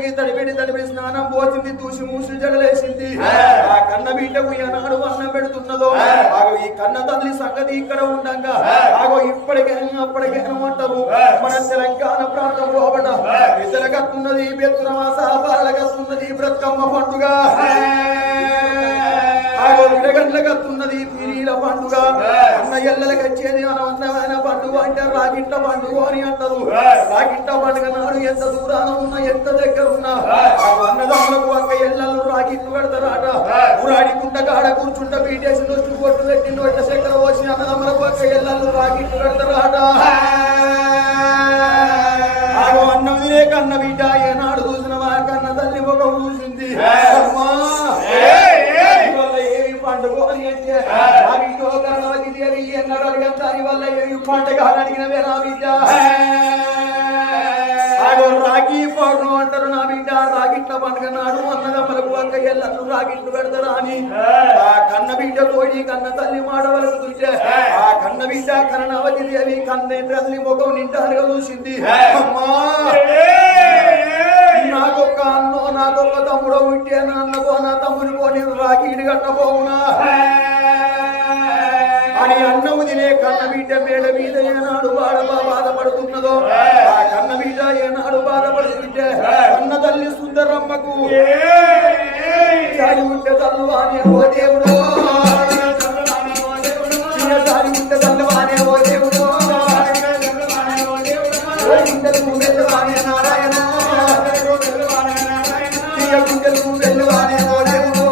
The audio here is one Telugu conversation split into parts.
తడిపెడి స్నానం పోసింది తూసి మూసి జడలేసింది ఆ కన్న బిడ్డకు ఏనాడు అన్నం పెడుతున్నదో ఆగో ఈ కన్న తల్లి సంగతి ఇక్కడ ఉండంగా ఆగో ఇప్పటికైనా అప్పటికైనా అంటారు మన తెలంగాణ ప్రాంతం లోపల ఇతరగత్తున్నది బెత్తురమాస బాలగత్తున్నది బ్రతకమ్మ పండుగ ఆగో విడగండ్లగత్తున్నది పిరీల పండుగ అన్న ఎల్లలకి వచ్చేది అన్నమైన పండుగ అంటే రాగిట్ట పండుగ అని అంటారు రాగిట్ట పండుగ నాడు ఎంత దూరాన ఉన్నా ఎంత దగ్గర ఉన్నా అన్నదమ్ములకు ఒక ఎల్లలు రాగిట్లు పెడతారాట ఊరాడికుంట కాడ కూర్చుంట బీటేసి నొట్టు కొట్టు పెట్టి నోట్ల చక్కెర వచ్చి అన్నదమ్ములకు ఒక ఎల్లలు రాగిట్లు పెడతారాట ఆగో అన్నం తినే కన్న బిడ్డ ఏనాడు చూసిన మా కన్న తల్లి ముఖం చూసింది అమ్మా పండుగ వల్ల ఏ పండుగ అడిగినవే నా బిడ్డ రాగి పౌర్ణం అంటారు నా బిడ్డ రాగిట్ల పండుగ నాడు అన్నదమ్మలకు వంక ఎల్లలు రాగిట్లు పెడతారా అని ఆ కన్న బిడ్డ కోడి కన్న తల్లి మాడవలకు చూస్తే ఆ కన్న బిడ్డ కరణవతి దేవి కన్న తల్లి ముఖం నింటారుగా చూసింది అమ్మా నాకొక్క అన్నో నాకొక్క తమ్ముడో ఉంటే నా అన్నకో నా తమ్మునికో నేను రాగిడి కట్టబోవునా అని అన్నము తినే కన్న బిడ్డ మేడ మీద ఏనాడు బాధపడుతున్నదో ఆ కన్న బిడ్డ ఏనాడు బాధపడుతుంటే అన్న తల్లి సుందరమ్మకు చాలి ఉంటే తల్లువానే ఓ దేవుడు చాలి ఉంటే తల్లువానే ఓ దేవుడు వెళ్ళవానే నారాయణ గుండెలకు వెళ్ళవానే ఓ దేవుడు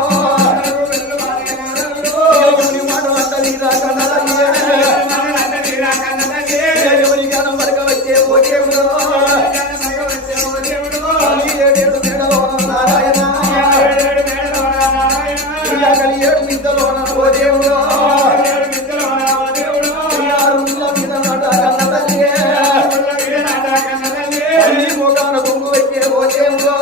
మొగాన కొంగు వచ్చే ఓ దేవుడు